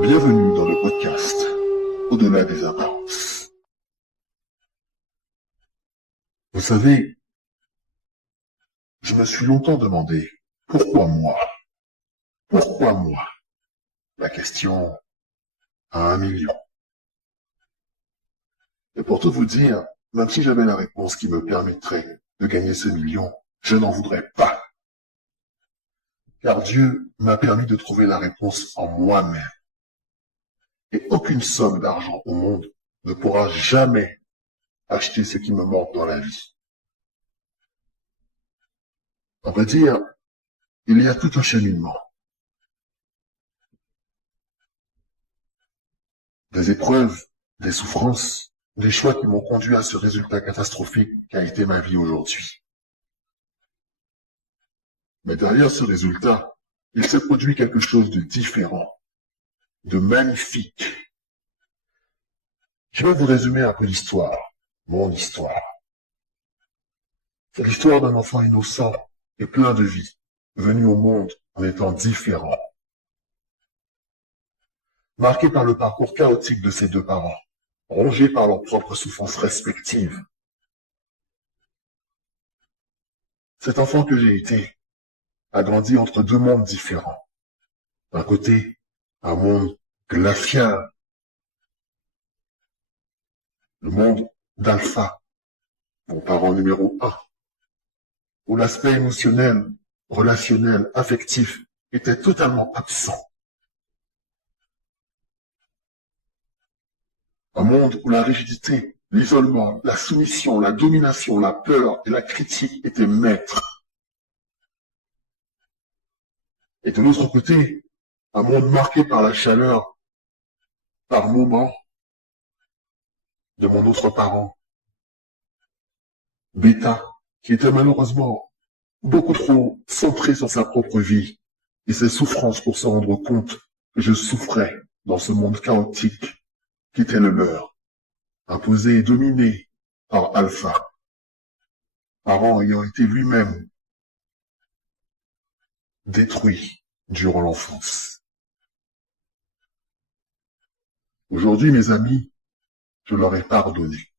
Bienvenue dans le podcast Au-delà des apparences. Vous savez, je me suis longtemps demandé pourquoi moi? Pourquoi moi? La question à 1 million. Et pour tout vous dire, même si j'avais la réponse qui me permettrait de gagner ce million, je n'en voudrais pas. Car Dieu m'a permis de trouver la réponse en moi-même. Et aucune somme d'argent au monde ne pourra jamais acheter ce qui me manque dans la vie. On va dire, il y a tout un cheminement. Des épreuves, des souffrances, des choix qui m'ont conduit à ce résultat catastrophique qu'a été ma vie aujourd'hui. Mais derrière ce résultat, il s'est produit quelque chose de différent, de magnifique. Je vais vous résumer un peu l'histoire, mon histoire. C'est l'histoire d'un enfant innocent et plein de vie, venu au monde en étant différent. Marqué par le parcours chaotique de ses deux parents, rongé par leurs propres souffrances respectives. Cet enfant que j'ai été a grandi entre deux mondes différents. D'un côté, un monde glacial, le monde d'Alpha, mon parent numéro 1, où l'aspect émotionnel, relationnel, affectif était totalement absent. Un monde où la rigidité, l'isolement, la soumission, la domination, la peur et la critique étaient maîtres. Et de l'autre côté, un monde marqué par la chaleur, par moments, de mon autre parent, Bêta, qui était malheureusement beaucoup trop centré sur sa propre vie et ses souffrances pour se rendre compte que je souffrais dans ce monde chaotique qui était le leur, imposé et dominé par Alpha, parent ayant été lui-même détruit durant l'enfance. Aujourd'hui, mes amis, je leur ai pardonné.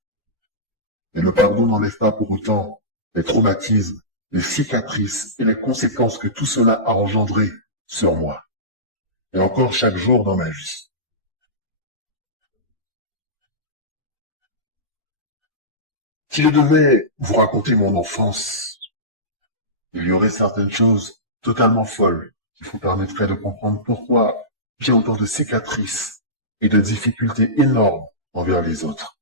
Mais le pardon n'enlève pas pour autant les traumatismes, les cicatrices et les conséquences que tout cela a engendré sur moi. Et encore chaque jour dans ma vie. Si je devais vous raconter mon enfance, il y aurait certaines choses totalement folles qui vous permettraient de comprendre pourquoi j'ai autant de cicatrices et de difficultés énormes envers les autres.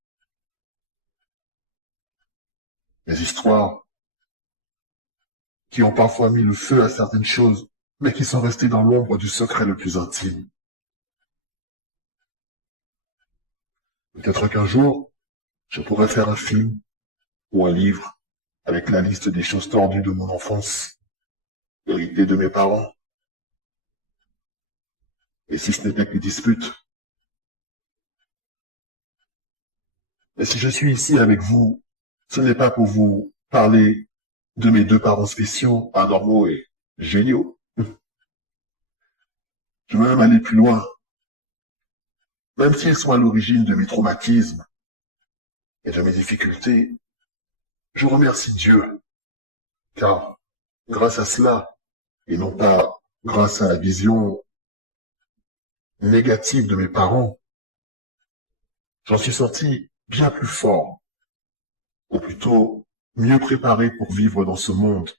Des histoires qui ont parfois mis le feu à certaines choses, mais qui sont restées dans l'ombre du secret le plus intime. Peut-être qu'un jour, je pourrais faire un film ou un livre avec la liste des choses tordues de mon enfance, héritées de mes parents. Et si ce n'était que disputes. Et si je suis ici avec vous, ce n'est pas pour vous parler de mes deux parents spéciaux, anormaux et géniaux. Je veux même aller plus loin. Même s'ils sont à l'origine de mes traumatismes et de mes difficultés, je remercie Dieu, car grâce à cela, et non pas grâce à la vision négative de mes parents, j'en suis sorti bien plus fort, ou plutôt mieux préparé pour vivre dans ce monde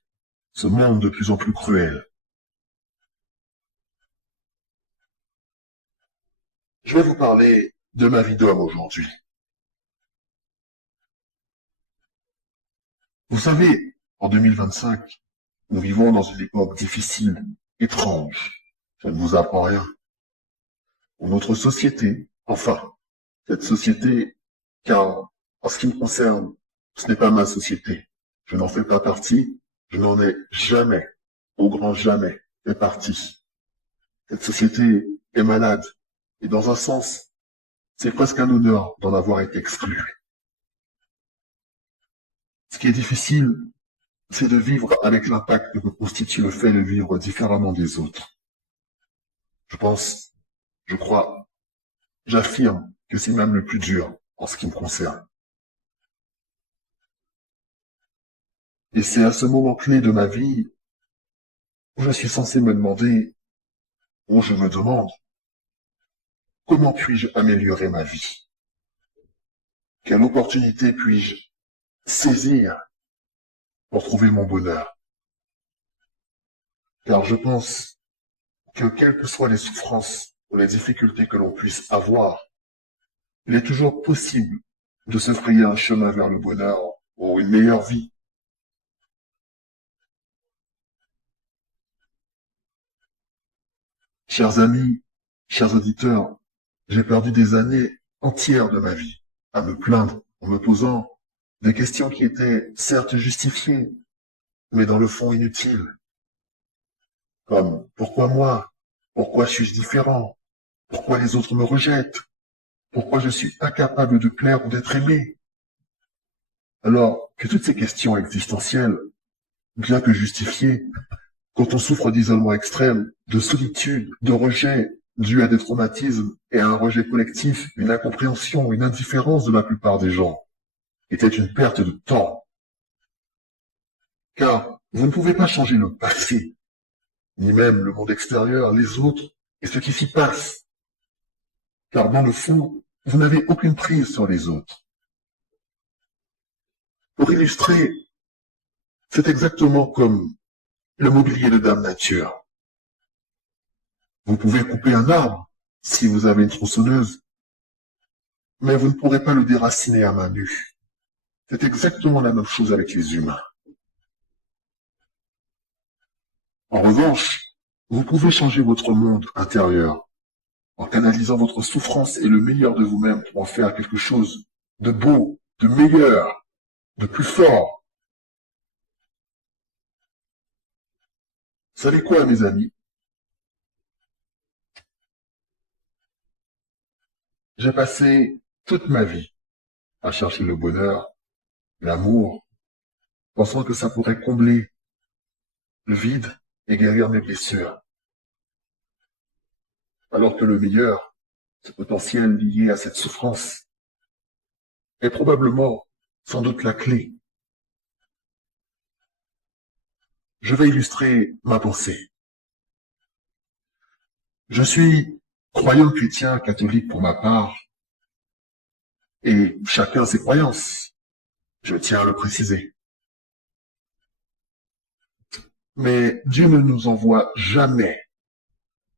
de plus en plus cruel. Je vais vous parler de ma vie d'homme aujourd'hui. Vous savez, en 2025, nous vivons dans une époque difficile, étrange. Ça ne vous apprend rien. Où notre société, enfin, cette société, car en ce qui me concerne, ce n'est pas ma société. Je n'en fais pas partie, je n'en ai jamais, au grand jamais, fait partie. Cette société est malade, et dans un sens, c'est presque un honneur d'en avoir été exclu. Ce qui est difficile, c'est de vivre avec l'impact que constitue le fait de vivre différemment des autres. Je pense Je crois, j'affirme que c'est même le plus dur en ce qui me concerne. Et c'est à ce moment clé de ma vie où je suis censé me demander, où je me demande, comment puis-je améliorer ma vie? Quelle opportunité puis-je saisir pour trouver mon bonheur? Car je pense que quelles que soient les souffrances ou les difficultés que l'on puisse avoir, il est toujours possible de se frayer un chemin vers le bonheur ou une meilleure vie. Chers amis, chers auditeurs, j'ai perdu des années entières de ma vie à me plaindre en me posant des questions qui étaient certes justifiées, mais dans le fond inutiles, comme pourquoi moi? Pourquoi suis-je différent? Pourquoi les autres me rejettent? Pourquoi je suis incapable de plaire ou d'être aimé? Alors que toutes ces questions existentielles, bien que justifiées, quand on souffre d'isolement extrême, de solitude, de rejet, dû à des traumatismes et à un rejet collectif, une incompréhension, une indifférence de la plupart des gens, était une perte de temps. Car vous ne pouvez pas changer le passé, ni même le monde extérieur, les autres et ce qui s'y passe. Car dans le fond, vous n'avez aucune prise sur les autres. Pour illustrer, c'est exactement comme le mobilier de Dame Nature. Vous pouvez couper un arbre si vous avez une tronçonneuse, mais vous ne pourrez pas le déraciner à main nue. C'est exactement la même chose avec les humains. En revanche, vous pouvez changer votre monde intérieur en canalisant votre souffrance et le meilleur de vous-même pour en faire quelque chose de beau, de meilleur, de plus fort. Vous savez quoi, mes amis? J'ai passé toute ma vie à chercher le bonheur, l'amour, pensant que ça pourrait combler le vide et guérir mes blessures. Alors que le meilleur, ce potentiel lié à cette souffrance, est probablement, sans doute la clé. Je vais illustrer ma pensée. Je suis croyant chrétien catholique pour ma part, et chacun ses croyances, je tiens à le préciser. Mais Dieu ne nous envoie jamais,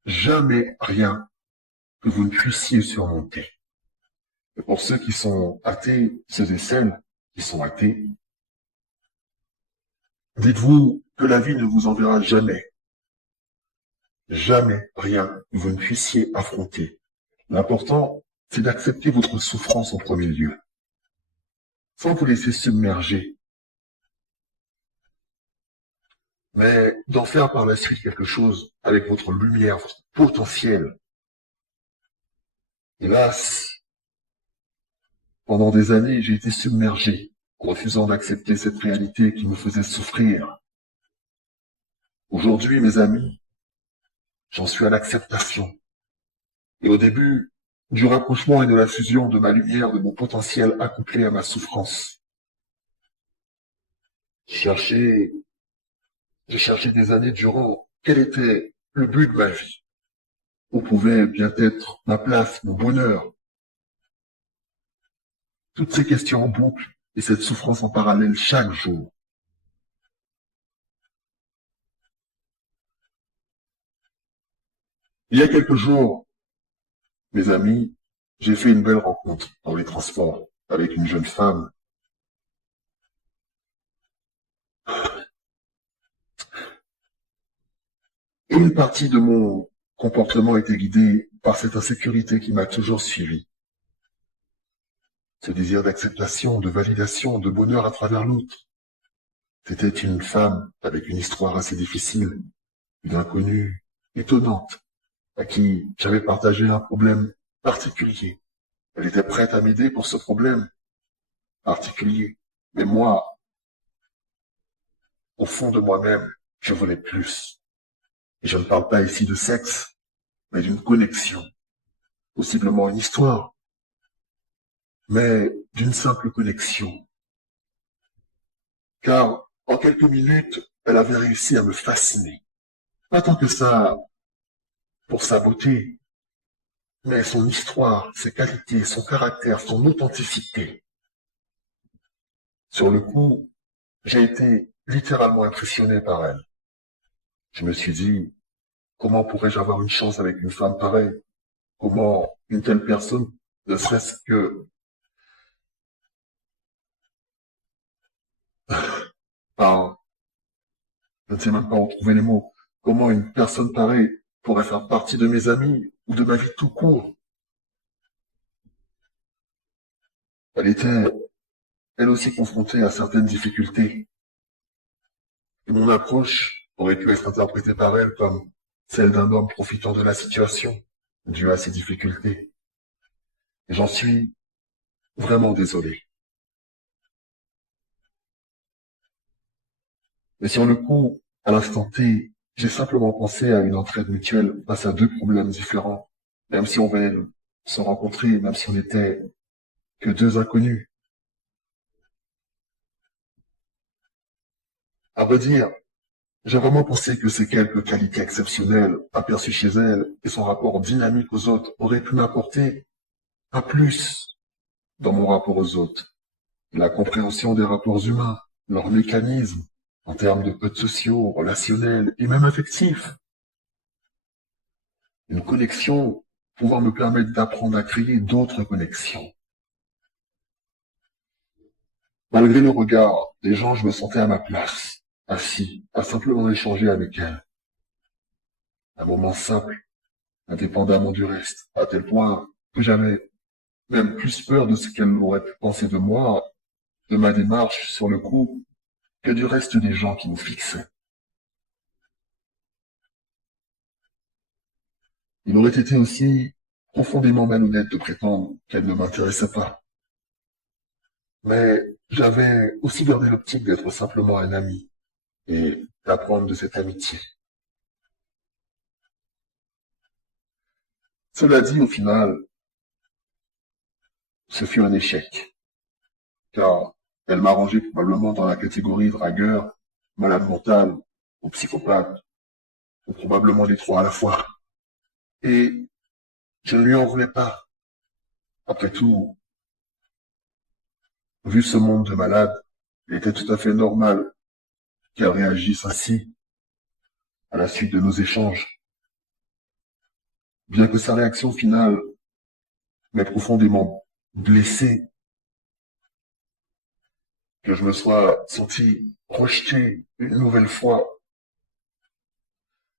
jamais rien que vous ne puissiez surmonter. Et pour ceux qui sont athées, ceux et celles qui sont athées, dites-vous que la vie ne vous enverra jamais, jamais rien que vous ne puissiez affronter. L'important, c'est d'accepter votre souffrance en premier lieu, sans vous laisser submerger, mais d'en faire par la suite quelque chose avec votre lumière, votre potentiel. Hélas, pendant des années, j'ai été submergé, refusant d'accepter cette réalité qui me faisait souffrir. Aujourd'hui, mes amis, j'en suis à l'acceptation. Et au début, du rapprochement et de la fusion de ma lumière, de mon potentiel accouplé à ma souffrance. J'ai cherché des années durant quel était le but de ma vie. Où pouvait bien être ma place, mon bonheur. Toutes ces questions en boucle et cette souffrance en parallèle chaque jour. Il y a quelques jours, mes amis, j'ai fait une belle rencontre dans les transports avec une jeune femme. Et une partie de mon comportement était guidée par cette insécurité qui m'a toujours suivi. Ce désir d'acceptation, de validation, de bonheur à travers l'autre. C'était une femme avec une histoire assez difficile, une inconnue étonnante, à qui j'avais partagé un problème particulier. Elle était prête à m'aider pour ce problème particulier. Mais moi, au fond de moi-même, je voulais plus. Et je ne parle pas ici de sexe, mais d'une connexion. possiblement une histoire, mais d'une simple connexion. Car en quelques minutes, elle avait réussi à me fasciner. Pas tant que ça pour sa beauté, mais son histoire, ses qualités, son caractère, son authenticité. Sur le coup, j'ai été littéralement impressionné par elle. Je me suis dit, comment pourrais-je avoir une chance avec une femme pareille? Comment une telle personne, ne serait-ce que par, je ne sais même pas où trouver les mots, comment une personne pareille pourrait faire partie de mes amis ou de ma vie tout court? Elle était, elle aussi, confrontée à certaines difficultés. Et mon approche aurait pu être interprétée par elle comme celle d'un homme profitant de la situation, due à ses difficultés. Et j'en suis vraiment désolé. Mais sur le coup, à l'instant T, j'ai simplement pensé à une entraide mutuelle face à deux problèmes différents, même si on venait de se rencontrer, même si on n'était que deux inconnus. À vrai dire, j'ai vraiment pensé que ces quelques qualités exceptionnelles aperçues chez elle et son rapport dynamique aux autres auraient pu m'apporter un plus dans mon rapport aux autres. La compréhension des rapports humains, leurs mécanismes, en termes de codes sociaux, relationnels et même affectifs. Une connexion pouvant me permettre d'apprendre à créer d'autres connexions. Malgré le regard des gens, je me sentais à ma place, assis, à simplement échanger avec elle. Un moment simple, indépendamment du reste, à tel point que j'avais même plus peur de ce qu'elle aurait pu penser de moi, de ma démarche sur le coup, que du reste des gens qui nous fixaient. Il aurait été aussi profondément malhonnête de prétendre qu'elle ne m'intéressait pas. Mais j'avais aussi gardé l'optique d'être simplement un ami et d'apprendre de cette amitié. Cela dit, au final, ce fut un échec, car elle m'a rangé probablement dans la catégorie dragueur, malade mental ou psychopathe, ou probablement les trois à la fois. Et je ne lui en voulais pas. Après tout, vu ce monde de malades, il était tout à fait normal qu'elle réagisse ainsi à la suite de nos échanges, bien que sa réaction finale m'ait profondément blessé, que je me sois senti rejeté une nouvelle fois,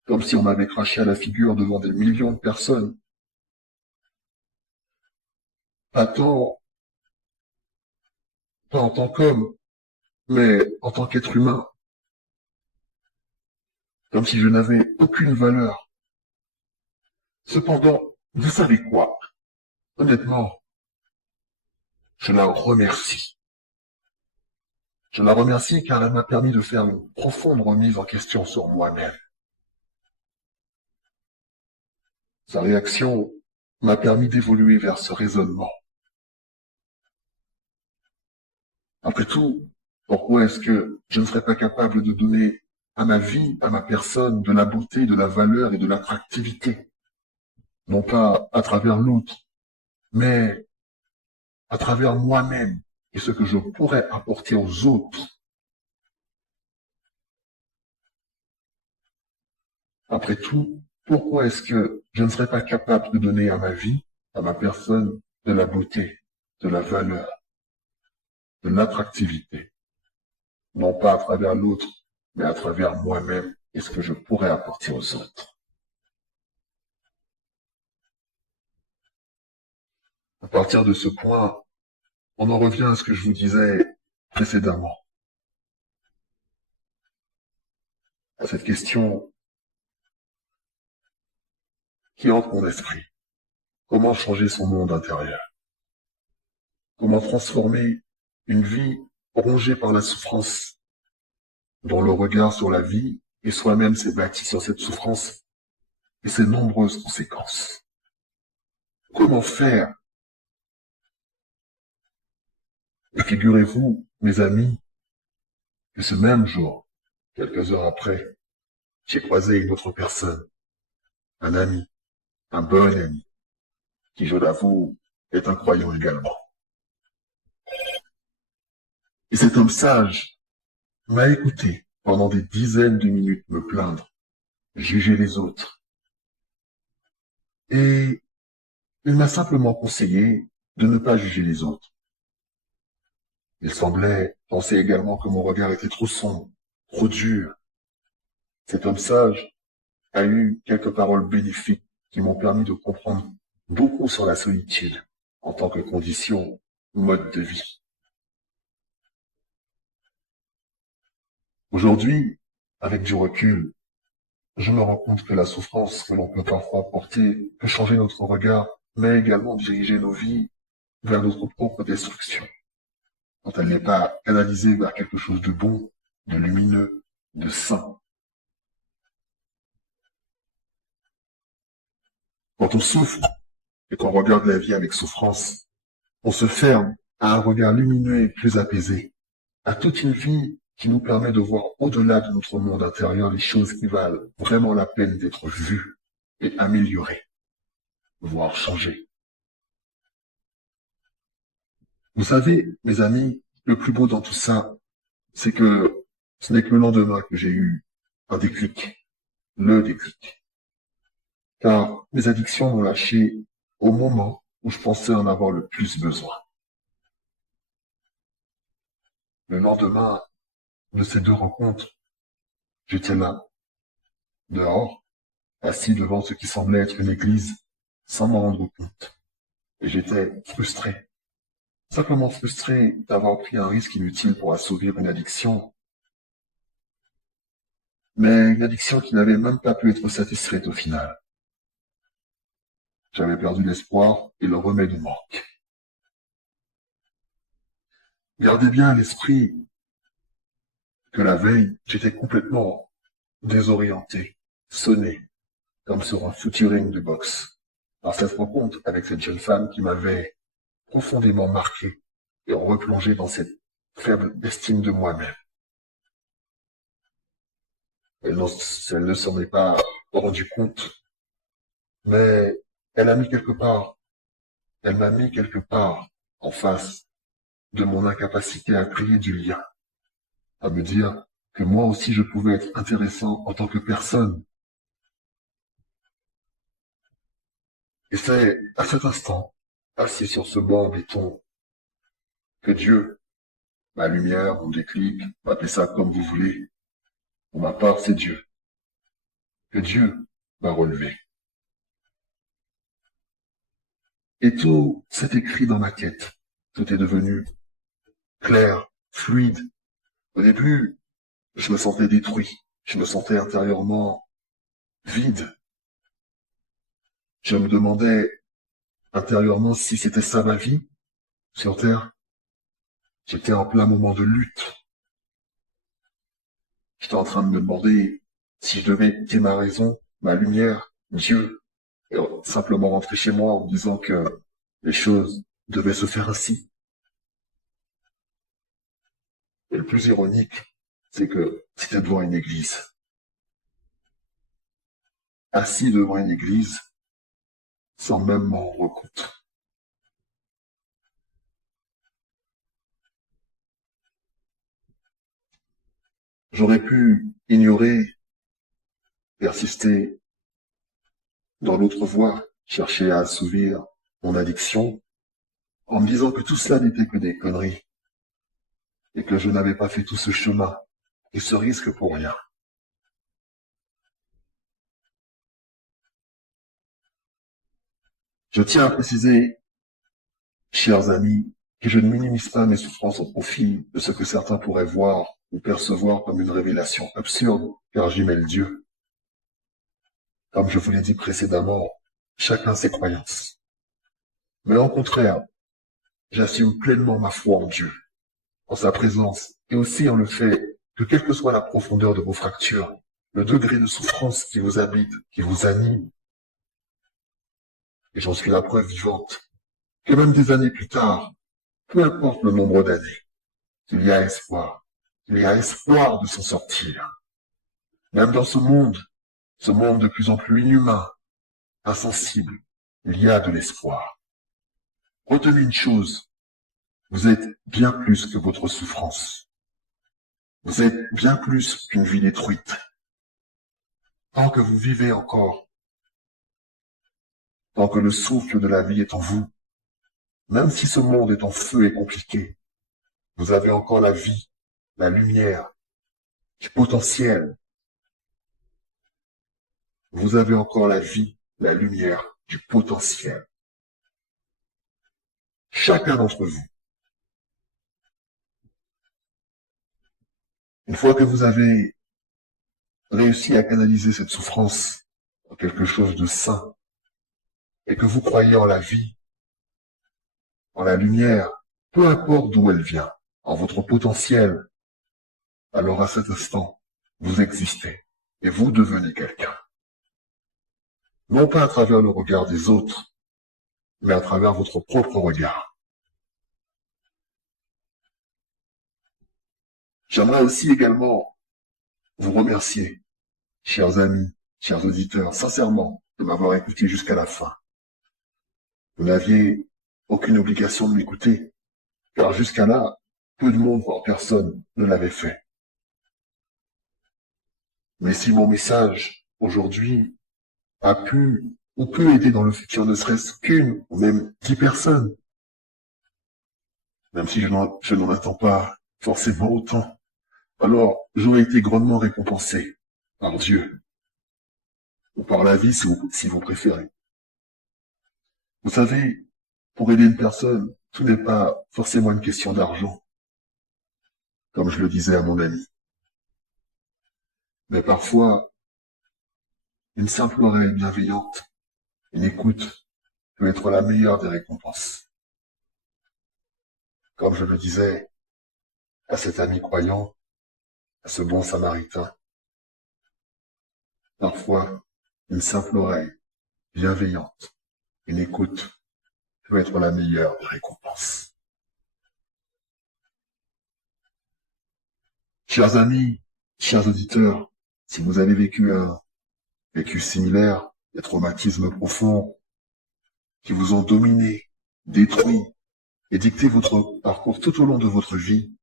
comme si on m'avait craché à la figure devant des millions de personnes, pas tant, pas en tant qu'homme, mais en tant qu'être humain, comme si je n'avais aucune valeur. Cependant, vous savez quoi? Honnêtement, je la remercie. Je la remercie car elle m'a permis de faire une profonde remise en question sur moi-même. Sa réaction m'a permis d'évoluer vers ce raisonnement. Après tout, pourquoi est-ce que je ne serais pas capable de donner à ma vie, à ma personne, de la beauté, de la valeur et de l'attractivité? Non pas à travers l'autre, mais à travers moi-même et ce que je pourrais apporter aux autres. Après tout, pourquoi est-ce que je ne serais pas capable de donner à ma vie, à ma personne, de la beauté, de la valeur, de l'attractivité? Non pas à travers l'autre, mais à travers moi-même et ce que je pourrais apporter aux autres. À partir de ce point, on en revient à ce que je vous disais précédemment, à cette question qui hante mon esprit. Comment changer son monde intérieur? Comment transformer une vie rongée par la souffrance, dont le regard sur la vie et soi-même s'est bâti sur cette souffrance et ses nombreuses conséquences? Comment faire? Et figurez-vous, mes amis, que ce même jour, quelques heures après, j'ai croisé une autre personne, un ami, un bon ami, qui, je l'avoue, est un croyant également. Et cet homme sage m'a écouté pendant des dizaines de minutes me plaindre, juger les autres. Et il m'a simplement conseillé de ne pas juger les autres. Il semblait penser également que mon regard était trop sombre, trop dur. Cet homme sage a eu quelques paroles bénéfiques qui m'ont permis de comprendre beaucoup sur la solitude en tant que condition, mode de vie. Aujourd'hui, avec du recul, je me rends compte que la souffrance que l'on peut parfois porter peut changer notre regard, mais également diriger nos vies vers notre propre destruction, quand elle n'est pas canalisée vers quelque chose de bon, de lumineux, de sain. Quand on souffre et qu'on regarde la vie avec souffrance, on se ferme à un regard lumineux et plus apaisé, à toute une vie qui nous permet de voir au-delà de notre monde intérieur les choses qui valent vraiment la peine d'être vues et améliorées, voire changées. Vous savez, mes amis, le plus beau dans tout ça, c'est que ce n'est que le lendemain que j'ai eu un déclic, le déclic. Car mes addictions m'ont lâché au moment où je pensais en avoir le plus besoin. Le lendemain de ces deux rencontres, j'étais là, dehors, assis devant ce qui semblait être une église, sans m'en rendre compte. Et j'étais frustré, simplement frustré d'avoir pris un risque inutile pour assouvir une addiction, mais une addiction qui n'avait même pas pu être satisfaite au final. J'avais perdu l'espoir et le remède me manque. Gardez bien à l'esprit que la veille, j'étais complètement désorienté, sonné, comme sur un featuring de boxe, par cette rencontre avec cette jeune femme qui m'avait profondément marqué et replongé dans cette faible estime de moi-même. Elle ne s'en est pas rendue compte, mais elle m'a mis quelque part en face de mon incapacité à créer du lien, à me dire que moi aussi je pouvais être intéressant en tant que personne. Et c'est à cet instant, assis sur ce banc en béton, que Dieu, ma lumière, mon déclic, appelez ça comme vous voulez, pour ma part c'est Dieu, que Dieu m'a relevé. Et tout s'est écrit dans ma tête, tout est devenu clair, fluide. Au début, je me sentais détruit, je me sentais intérieurement vide. Je me demandais intérieurement si c'était ça ma vie sur Terre. J'étais en plein moment de lutte. J'étais en train de me demander si je devais quitter ma raison, ma lumière, Dieu, et simplement rentrer chez moi en me disant que les choses devaient se faire ainsi. Et le plus ironique, c'est que c'était devant une église. Assis devant une église, sans même m'en rendre compte. J'aurais pu ignorer, persister dans l'autre voie, chercher à assouvir mon addiction, en me disant que tout cela n'était que des conneries, et que je n'avais pas fait tout ce chemin, et ce risque pour rien. Je tiens à préciser, chers amis, que je ne minimise pas mes souffrances au profit de ce que certains pourraient voir ou percevoir comme une révélation absurde, car j'y mets le Dieu. Comme je vous l'ai dit précédemment, chacun ses croyances. Mais au contraire, j'assume pleinement ma foi en Dieu, en sa présence, et aussi en le fait que quelle que soit la profondeur de vos fractures, le degré de souffrance qui vous habite, qui vous anime, et j'en suis la preuve vivante, que même des années plus tard, peu importe le nombre d'années, qu'il y a espoir, qu'il y a espoir de s'en sortir. Même dans ce monde de plus en plus inhumain, insensible, il y a de l'espoir. Retenez une chose, vous êtes bien plus que votre souffrance. Vous êtes bien plus qu'une vie détruite. Tant que vous vivez encore, tant que le souffle de la vie est en vous, même si ce monde est en feu et compliqué, vous avez encore la vie, la lumière, du potentiel. Vous avez encore la vie, la lumière, du potentiel. Chacun d'entre vous. Une fois que vous avez réussi à canaliser cette souffrance en quelque chose de sain, et que vous croyez en la vie, en la lumière, peu importe d'où elle vient, en votre potentiel, alors à cet instant, vous existez et vous devenez quelqu'un. Non pas à travers le regard des autres, mais à travers votre propre regard. J'aimerais aussi également vous remercier, chers amis, chers auditeurs, sincèrement, de m'avoir écouté jusqu'à la fin. Vous n'aviez aucune obligation de m'écouter, car jusqu'à là, peu de monde, voire personne, ne l'avait fait. Mais si mon message, aujourd'hui, a pu ou peut aider dans le futur ne serait-ce qu'une ou même 10 personnes, même si je n'en attends pas forcément autant, alors j'aurais été grandement récompensé par Dieu, ou par la vie si vous préférez. Vous savez, pour aider une personne, tout n'est pas forcément une question d'argent, comme je le disais à mon ami. Mais parfois, une simple oreille bienveillante, une écoute, peut être la meilleure des récompenses. Comme je le disais à cet ami croyant, à ce bon samaritain, parfois, une simple oreille bienveillante, une écoute, peut être la meilleure des récompenses. Chers amis, chers auditeurs, si vous avez vécu un vécu similaire, des traumatismes profonds qui vous ont dominé, détruit et dicté votre parcours tout au long de votre vie,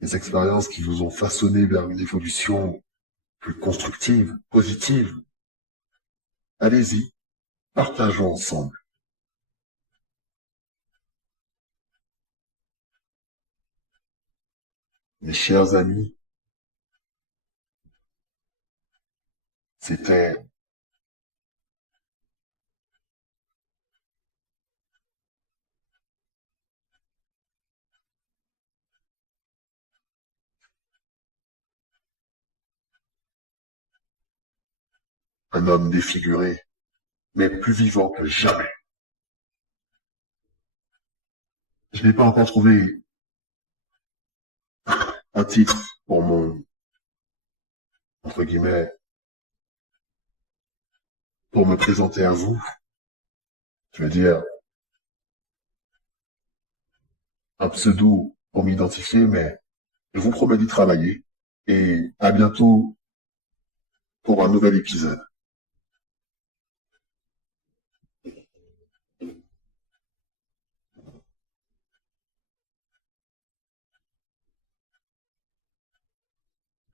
des expériences qui vous ont façonné vers une évolution plus constructive, positive, allez-y, partageons ensemble. Mes chers amis, c'était un homme défiguré, mais plus vivant que jamais. Je n'ai pas encore trouvé un titre pour mon, entre guillemets, pour me présenter à vous. Je veux dire, un pseudo pour m'identifier, mais je vous promets d'y travailler. Et à bientôt pour un nouvel épisode.